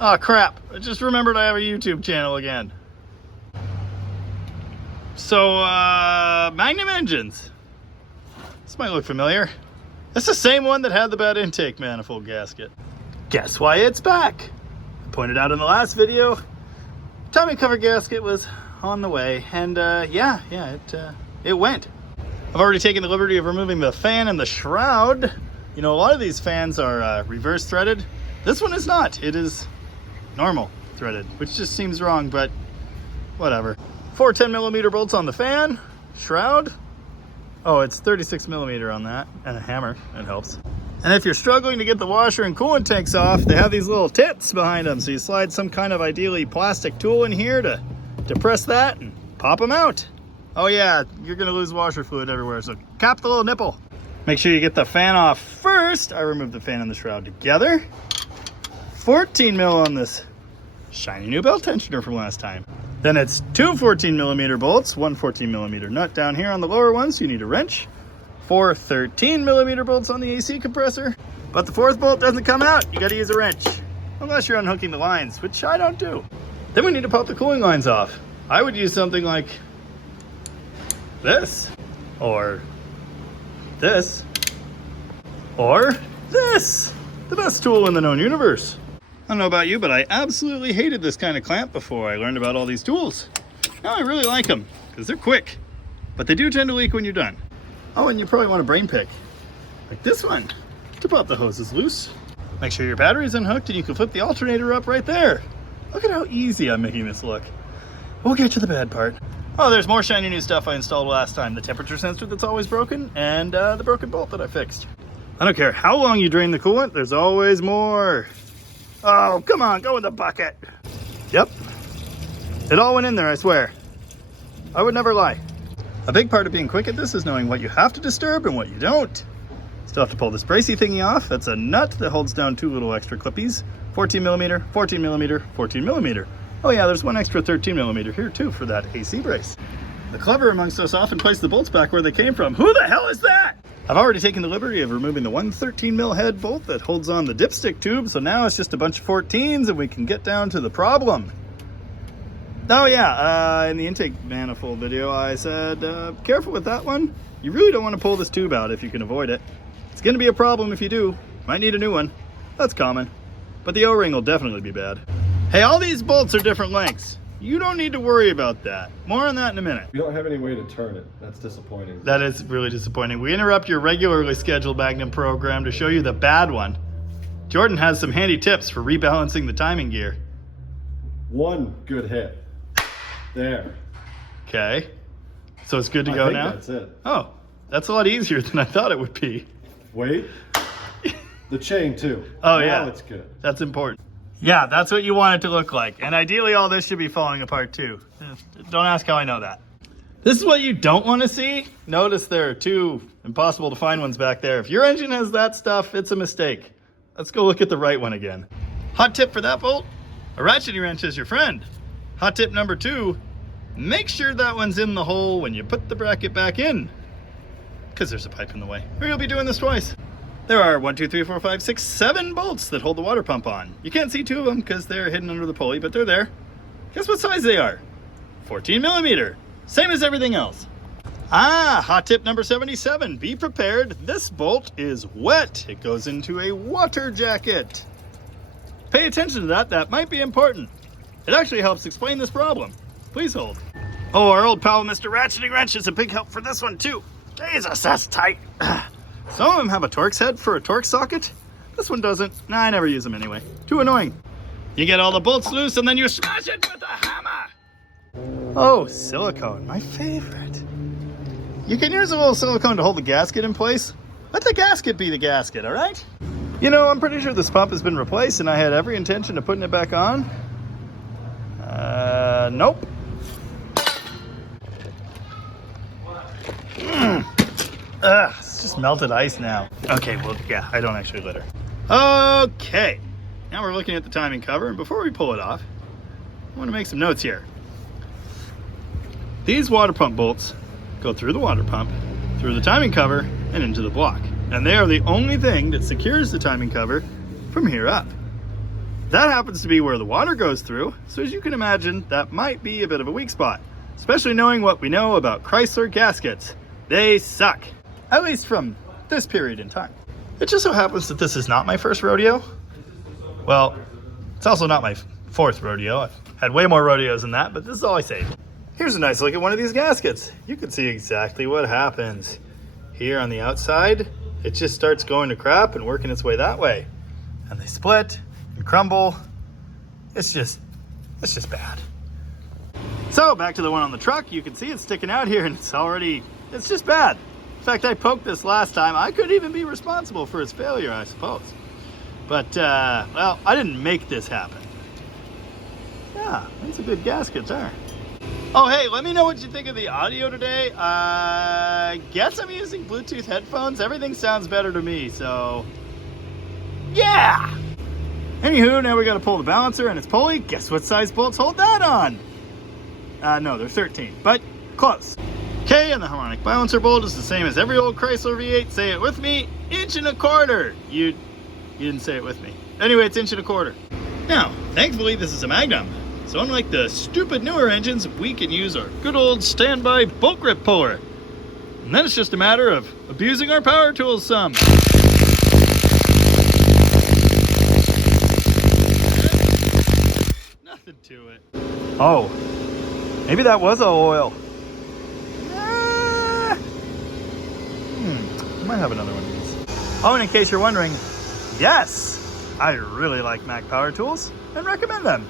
Oh crap, I just remembered I have a YouTube channel again. So, Magnum engines. This might look familiar. It's the same one that had the bad intake manifold gasket. Guess why it's back? I pointed out in the last video, timing cover gasket was on the way, and it went. I've already taken the liberty of removing the fan and the shroud. You know, a lot of these fans are reverse threaded. This one is not. It is normal threaded, which just seems wrong, but whatever. 4 10mm bolts on the fan, shroud. Oh, it's 36mm on that, and a hammer, it helps. And if you're struggling to get the washer and coolant tanks off, they have these little tits behind them. So you slide some kind of ideally plastic tool in here to depress that and pop them out. Oh yeah, you're gonna lose washer fluid everywhere, so cap the little nipple. Make sure you get the fan off first. I removed the fan and the shroud together. 14mm on this shiny new belt tensioner from last time. Then it's 2 14mm bolts, 1 14mm nut down here on the lower one, so you need a wrench. 4 13mm bolts on the AC compressor, but the 4th bolt doesn't come out. You gotta use a wrench, unless you're unhooking the lines, which I don't do. Then we need to pop the cooling lines off. I would use something like this, or this, or this. The best tool in the known universe. I don't know about you, but I absolutely hated this kind of clamp before I learned about all these tools. Now I really like them, because they're quick, but they do tend to leak when you're done. Oh, and you probably want a brain pick, like this one, to pop the hoses loose. Make sure your battery's unhooked and you can flip the alternator up right there. Look at how easy I'm making this look. We'll get to the bad part. Oh, there's more shiny new stuff I installed last time. The temperature sensor that's always broken, and the broken bolt that I fixed. I don't care how long you drain the coolant, there's always more. Oh, come on, go in the bucket. Yep, it all went in there, I swear. I would never lie. A big part of being quick at this is knowing what you have to disturb and what you don't. Still have to pull this bracey thingy off. That's a nut that holds down 2 little extra clippies. 14mm, 14mm, 14mm. Oh yeah, there's 1 extra 13mm here too for that AC brace. The clever amongst us often place the bolts back where they came from. Who the hell is that? I've already taken the liberty of removing the 1 13mm head bolt that holds on the dipstick tube, so now it's just a bunch of 14s and we can get down to the problem. Oh yeah, in the intake manifold video I said, careful with that one. You really don't want to pull this tube out if you can avoid it. It's going to be a problem if you do. Might need a new one. That's common. But the O-ring will definitely be bad. Hey, all these bolts are different lengths. You don't need to worry about that. More on that in a minute. We don't have any way to turn it. That's disappointing. That is really disappointing. We interrupt your regularly scheduled Magnum program to show you the bad one. Jordan has some handy tips for rebalancing the timing gear. 1 good hit. There. Okay. So it's good to go now? That's it. Oh, that's a lot easier than I thought it would be. Wait. The chain too. Oh now yeah. It's good. That's important. Yeah, that's what you want it to look like. And ideally all this should be falling apart too. Don't ask how I know that. This is what you don't want to see. Notice there are 2 impossible to find ones back there. If your engine has that stuff, it's a mistake. Let's go look at the right one again. Hot tip for that bolt, a ratcheting wrench is your friend. Hot tip number 2, make sure that one's in the hole when you put the bracket back in, because there's a pipe in the way, or you'll be doing this twice. There are 1, 2, 3, 4, 5, 6, 7 bolts that hold the water pump on. You can't see 2 of them because they're hidden under the pulley, but they're there. Guess what size they are? 14mm, same as everything else. Ah, hot tip number 77, be prepared. This bolt is wet. It goes into a water jacket. Pay attention to that, that might be important. It actually helps explain this problem. Please hold. Oh, our old pal Mr. Ratcheting Wrench is a big help for this one too. Jesus, that's tight. Some of them have a Torx head for a Torx socket. This one doesn't. Nah, I never use them anyway. Too annoying. You get all the bolts loose and then you smash it with a hammer. Oh, silicone, my favorite. You can use a little silicone to hold the gasket in place. Let the gasket be the gasket, all right? You know, I'm pretty sure this pump has been replaced and I had every intention of putting it back on. Nope. It's just melted ice now. Okay, well, yeah, I don't actually litter. Okay, now we're looking at the timing cover, and before we pull it off, I want to make some notes here. These water pump bolts go through the water pump, through the timing cover, and into the block. And they are the only thing that secures the timing cover from here up. If you That happens to be where the water goes through, so as you can imagine, that might be a bit of a weak spot, especially knowing what we know about Chrysler gaskets. They suck, at least from this period in time. It just so happens that this is not my first rodeo. Well, it's also not my fourth rodeo. I've had way more rodeos than that, but this is all I saved. Here's a nice look at one of these gaskets. You can see exactly what happens. Here on the outside, it just starts going to crap and working its way that way. And they split and crumble. It's just bad. So back to the one on the truck, you can see it's sticking out here and it's just bad. In fact, I poked this last time. I could even be responsible for its failure, I suppose. But, well, I didn't make this happen. Yeah, that's a good gasket there. Oh, hey, let me know what you think of the audio today. I guess I'm using Bluetooth headphones. Everything sounds better to me, so yeah. Anywho, now we gotta pull the balancer and its pulley. Guess what size bolts hold that on? No, they're 13, but close. Okay, and the harmonic balancer bolt is the same as every old Chrysler V8. Say it with me, 1.25 inches. You didn't say it with me. Anyway, it's 1.25 inches. Now, thankfully, this is a Magnum. So unlike the stupid newer engines, we can use our good old standby bolt grip puller. And then it's just a matter of abusing our power tools some. Nothing to it. Oh, maybe that was all oil. I might have another one of these. Oh, and in case you're wondering, yes, I really like Mac power tools and recommend them.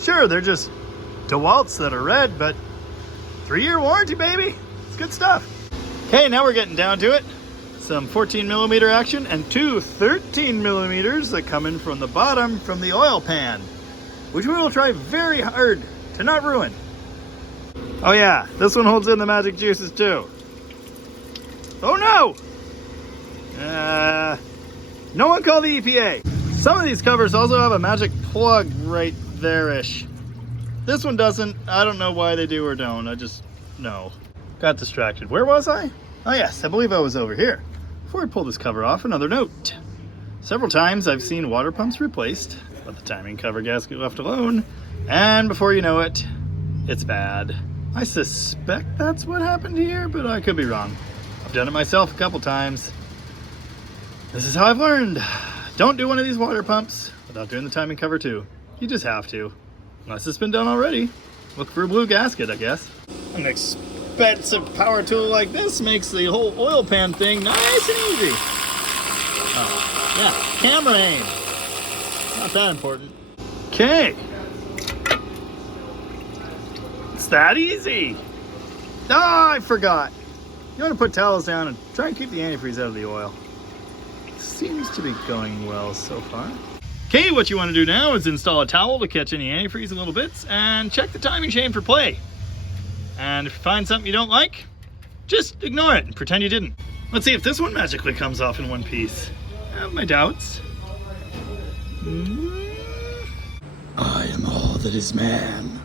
Sure, they're just DeWalt's that are red, but 3-year warranty, baby. It's good stuff. Okay, now we're getting down to it. Some 14mm action and two 13mm that come in from the bottom from the oil pan, which we will try very hard to not ruin. Oh yeah, this one holds in the magic juices too. Oh no! No one call the EPA. Some of these covers also have a magic plug right there-ish. This one doesn't. I don't know why they do or don't. I just know. Got distracted. Where was I? Oh yes, I believe I was over here. Before I pull this cover off, another note. Several times I've seen water pumps replaced, but the timing cover gasket left alone, and before you know it, it's bad. I suspect that's what happened here, but I could be wrong. I've done it myself a couple times. This is how I've learned. Don't do one of these water pumps without doing the timing cover too. You just have to. Unless it's been done already. Look for a blue gasket, I guess. An expensive power tool like this makes the whole oil pan thing nice and easy. Oh, yeah, camera aim. Not that important. Okay. It's that easy. Ah, I forgot. You want to put towels down and try and keep the antifreeze out of the oil. Seems to be going well so far. Okay, what you want to do now is install a towel to catch any antifreeze in little bits and check the timing chain for play. And if you find something you don't like, just ignore it and pretend you didn't. Let's see if this one magically comes off in one piece. I have my doubts. I am all that is man.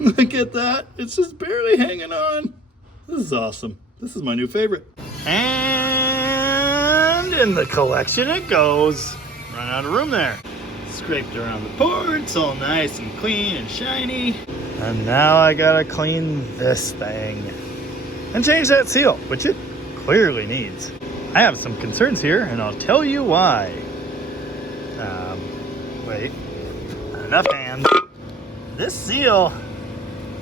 Look at that. It's just barely hanging on. This is awesome. This is my new favorite. And in the collection it goes. Run out of room there. Scraped around the ports, all nice and clean and shiny. And now I gotta clean this thing. And change that seal, which it clearly needs. I have some concerns here, and I'll tell you why. Wait. Enough hands. This seal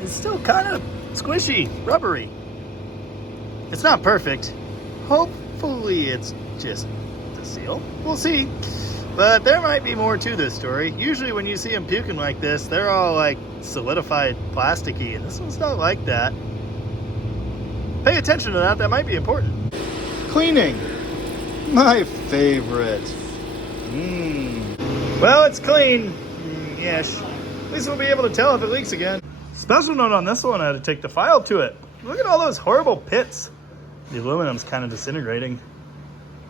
is still kind of squishy, rubbery. It's not perfect. Hopefully it's just the seal. We'll see. But there might be more to this story. Usually when you see them puking like this, they're all like solidified plasticky, and this one's not like that. Pay attention to that, that might be important. Cleaning. My favorite. Well, it's clean. Yes. At least we'll be able to tell if it leaks again. Special note on this one, I had to take the file to it. Look at all those horrible pits. The aluminum's kind of disintegrating.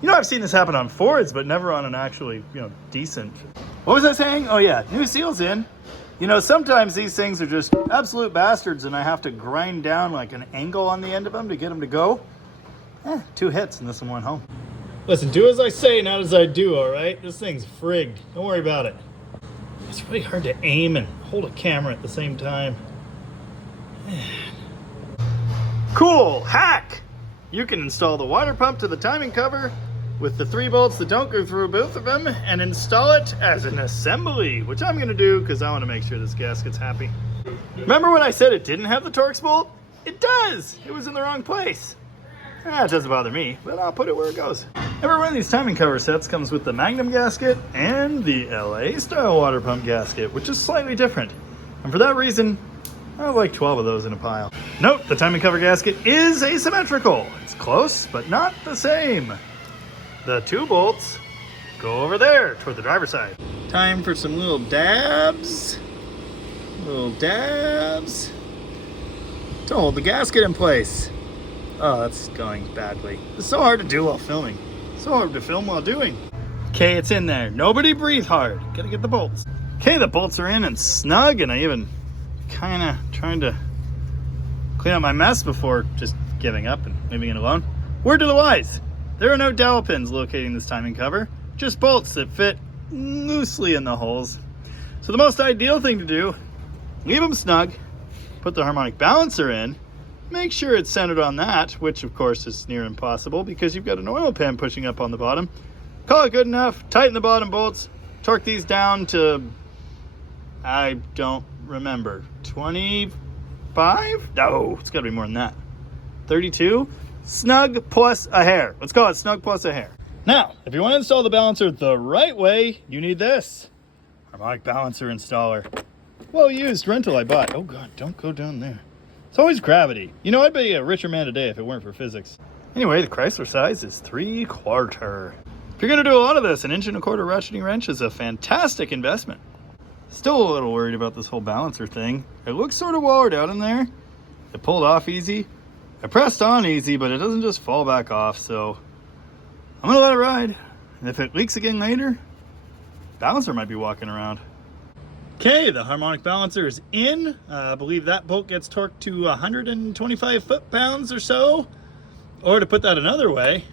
You know, I've seen this happen on Fords, but never on an actually, decent. What was I saying? Oh yeah, new seals in. You know, sometimes these things are just absolute bastards and I have to grind down like an angle on the end of them to get them to go. 2 hits and this one went home. Listen, do as I say, not as I do, all right? This thing's frigged. Don't worry about it. It's really hard to aim and hold a camera at the same time. Cool hack! You can install the water pump to the timing cover with the 3 bolts that don't go through both of them and install it as an assembly, which I'm gonna do because I want to make sure this gasket's happy. Remember when I said it didn't have the Torx bolt? It does! It was in the wrong place. It doesn't bother me, but I'll put it where it goes. Every one of these timing cover sets comes with the Magnum gasket and the LA style water pump gasket, which is slightly different. And for that reason, I have like 12 of those in a pile. Note, the timing cover gasket is asymmetrical. It's close, but not the same. The 2 bolts go over there toward the driver's side. Time for some little dabs. Little dabs to hold the gasket in place. Oh, that's going badly. It's so hard to do while filming. So hard to film while doing. Okay, it's in there. Nobody breathe hard. Gotta get the bolts. Okay, the bolts are in and snug, and I even kind of trying to clean up my mess before just giving up and leaving it alone. Word to the wise. There are no dowel pins locating this timing cover, just bolts that fit loosely in the holes. So the most ideal thing to do, leave them snug, put the harmonic balancer in, make sure it's centered on that, which of course is near impossible because you've got an oil pan pushing up on the bottom. Call it good enough, tighten the bottom bolts, torque these down to, I don't remember, 25? No, it's gotta be more than that. 32? Snug plus a hair. Let's call it snug plus a hair. Now, if you want to install the balancer the right way, you need this harmonic balancer installer. Well used rental I bought. Oh God, don't go down there. It's always gravity. You know, I'd be a richer man today if it weren't for physics. Anyway, the Chrysler size is 3/4. If you're gonna do a lot of this, an 1 1/4 ratcheting wrench is a fantastic investment. Still a little worried about this whole balancer thing. It looks sort of wallered out in there. It pulled off easy. I pressed on easy, but it doesn't just fall back off, so I'm gonna let it ride. And if it leaks again later, balancer might be walking around. Okay, the harmonic balancer is in. I believe that bolt gets torqued to 125 foot-pounds or so. Or to put that another way.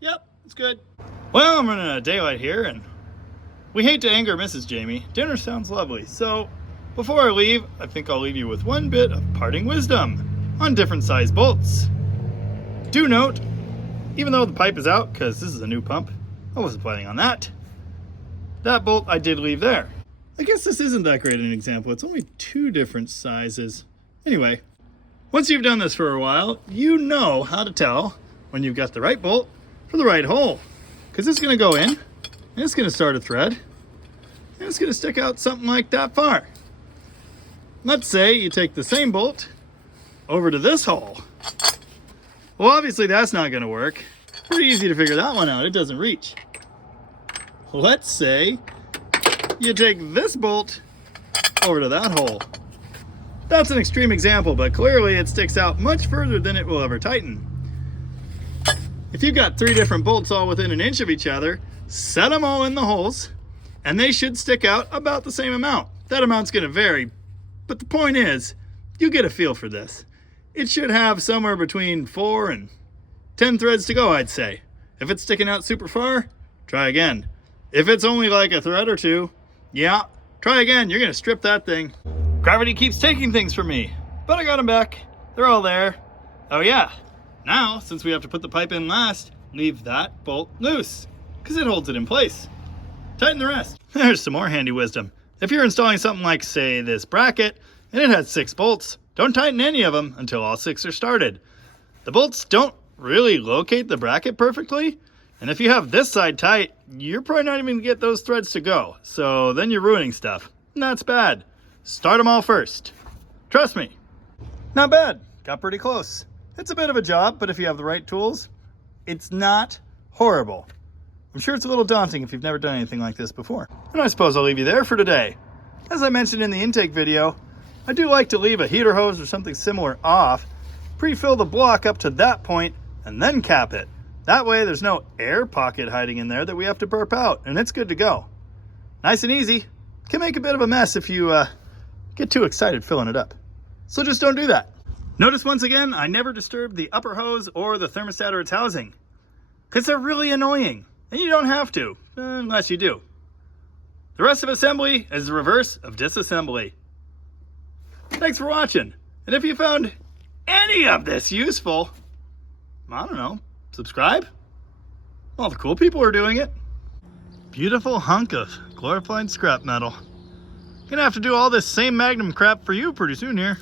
Yep, it's good. Well, I'm running out of daylight here, and we hate to anger Mrs. Jamie. Dinner sounds lovely, so before I leave, I think I'll leave you with one bit of parting wisdom on different size bolts. Do note, even though the pipe is out, because this is a new pump, I wasn't planning on that. That bolt I did leave there. I guess this isn't that great an example. It's only 2 different sizes. Anyway, once you've done this for a while, you know how to tell when you've got the right bolt for the right hole. Because it's going to go in, and it's going to start a thread, and it's going to stick out something like that far. Let's say you take the same bolt over to this hole. Well, obviously that's not going to work. Pretty easy to figure that one out. It doesn't reach. Let's say you take this bolt over to that hole. That's an extreme example, but clearly it sticks out much further than it will ever tighten. If you've got 3 different bolts all within an inch of each other, set them all in the holes, and they should stick out about the same amount. That amount's going to vary, but the point is, you get a feel for this. It should have somewhere between 4 and 10 threads to go, I'd say. If it's sticking out super far, try again. If it's only like a thread or 2, yeah, try again. You're going to strip that thing. Gravity keeps taking things from me, but I got them back. They're all there. Oh yeah, now, since we have to put the pipe in last, leave that bolt loose, because it holds it in place. Tighten the rest. There's some more handy wisdom. If you're installing something like, say, this bracket, and it has 6 bolts, don't tighten any of them until all 6 are started. The bolts don't really locate the bracket perfectly, and if you have this side tight, you're probably not even going to get those threads to go, so then you're ruining stuff. And that's bad. Start them all first. Trust me. Not bad. Got pretty close. It's a bit of a job, but if you have the right tools, it's not horrible. I'm sure it's a little daunting if you've never done anything like this before. And I suppose I'll leave you there for today. As I mentioned in the intake video, I do like to leave a heater hose or something similar off, pre-fill the block up to that point, and then cap it. That way there's no air pocket hiding in there that we have to burp out, and it's good to go. Nice and easy. Can make a bit of a mess if you get too excited filling it up. So just don't do that. Notice once again, I never disturb the upper hose or the thermostat or its housing, because they're really annoying. And you don't have to, unless you do. The rest of assembly is the reverse of disassembly. Thanks for watching. And if you found any of this useful, I don't know, subscribe? All the cool people are doing it. Beautiful hunk of glorified scrap metal. Gonna have to do all this same Magnum crap for you pretty soon here.